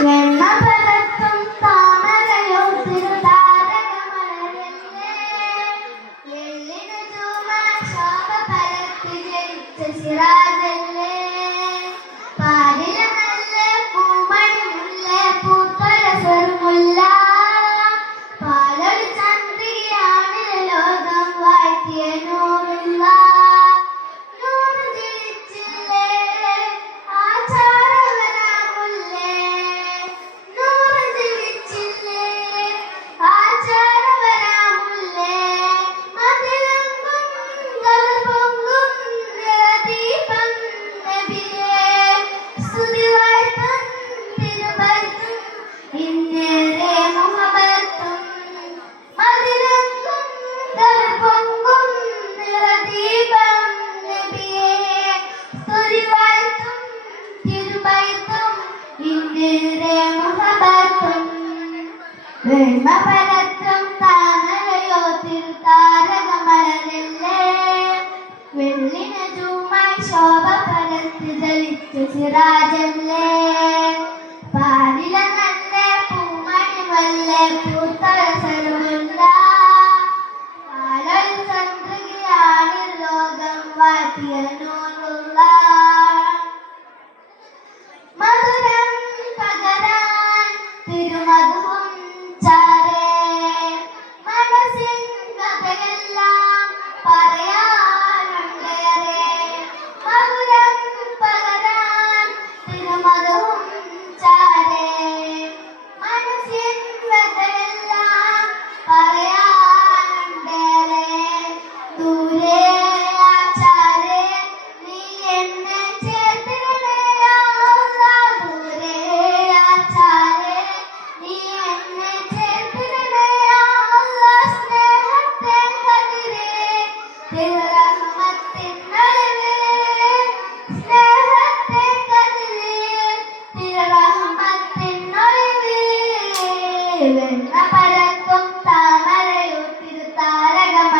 വെണ്മപരത്തും താമരയോ തിരുത്താരകമലരല്ലേ വെള്ളിനജുമായി ശോഭ പരത്തി ജലിച്ച സിറാജല്ലേ പാലില നല്ല പൂമണി വല്ലേ പൂത്തരസരമുള്ള പാലൊരു ചന്ദ്രികയാണ് ലോകം വാറ്റിയ നൂറുള്ള മധുരം പകരാൻ തിരുമധുവും വെണ്ണപരത്തും താമരയോ തിരുത്താരകമലരല്ലേ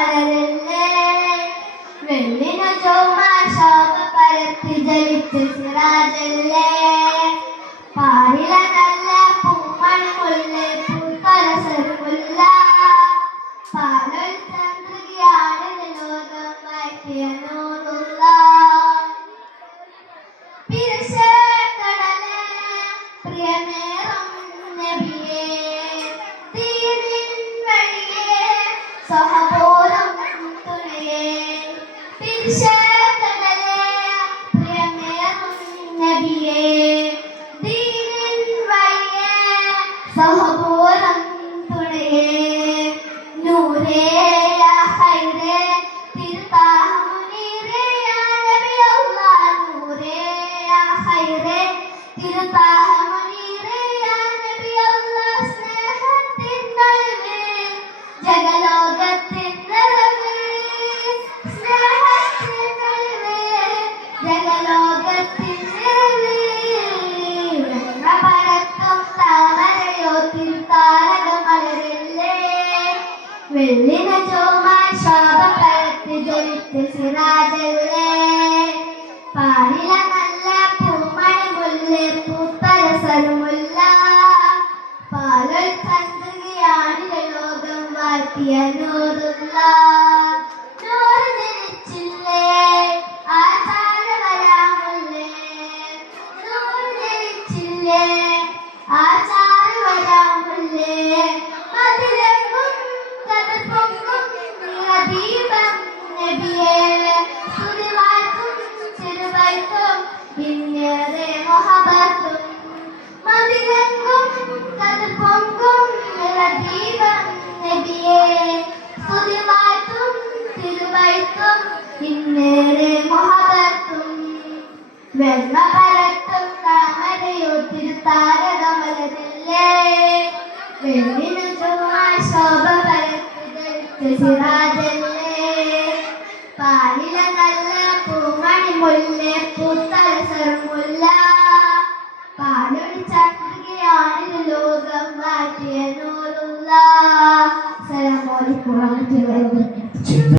വെള്ളിനു ചൊവ്വാൻ ശോഭ പരത്തി ജലിച്ച സിറാജല്ലേ പാലില നല്ല പൂമണി മുല്ലേ പൂത്തരസരമുല്ല പാലൊരു ചന്ദ്രികയാണ് ലോകം വാറ്റിയ നൂറുള്ള പിരശക്കടലേ പ്രിയമേറും നബിയേ സഹബോധം തുണയേ പിരിശക്കടലേ പ്രിയമേറും നബിയേ ദീനിൻ വഴിയേ സഹബോധം തുണയേ നൂരേ യാ ഖൈറേ തിരുത്താഹ മുനീറേ യാ നബി അല്ലാഹ് നൂരേ യാ ഖൈറേ തിരുത്താഹ മുനീറേ യാ നബി അല്ലാഹ് സ്നേഹത്തിൻ നലവേ ജഗലോകത്തിൻ നിറവേ സ്നേഹത്തിൻ നലവേ ജഗലോകത്തിൻ നിറവേ വെണ്ണപരത്തും താമരയോ തിരുത്താരകമലരല്ലേ വെള്ളിന ചൊവ്വാൻ ശോഭ പരത്തി ജലിച്ച സിറാജല്ലേ പാലില നല്ല പൂമണി മുല്ലേ പൂത്തരസരമുല്ല പാലൊരു ചന്ദ്രികയാണ് ലോകം വാറ്റിയ നൂറുള്ള നൂറ് ജനിച്ചില്ലേ ആചാര വരാമുല്ലേ നൂറ് ജനിച്ചില്ലേ ആചാര വരാമുല്ലേ മതിലെങ്കും കതിർപ്പൊങ്കും ദീപം നബിയേ സുരിവാറ്റും ചെറുവൈത്തും പിന്നേറെ മൊഹബത്തും മതിലെങ്കും കതിർപ്പൊങ്കും ദീപം നബിയേ സുരിവാറ്റും തിരുവൈത്തും പിന്നേറെ മൊഹബത്തും വെണ്ണപരത്തും താമരയോ തിരുത്താരകമലരല്ലേ വെള്ളിനു ചൊവ്വാൻ ശോഭ പരത്തി ജലിച്ച സിറാജല്ലേ പാലില നല്ല പൂമണി മുല്ലേ പൂത്തരസരമുല്ല പാലൊരു ചന്ദ്രികയാണ് ലോകം വാറ്റിയ നൂറുള്ള. അസ്സലാമു അലൈക്കും വറഹ്മത്തുള്ളാഹി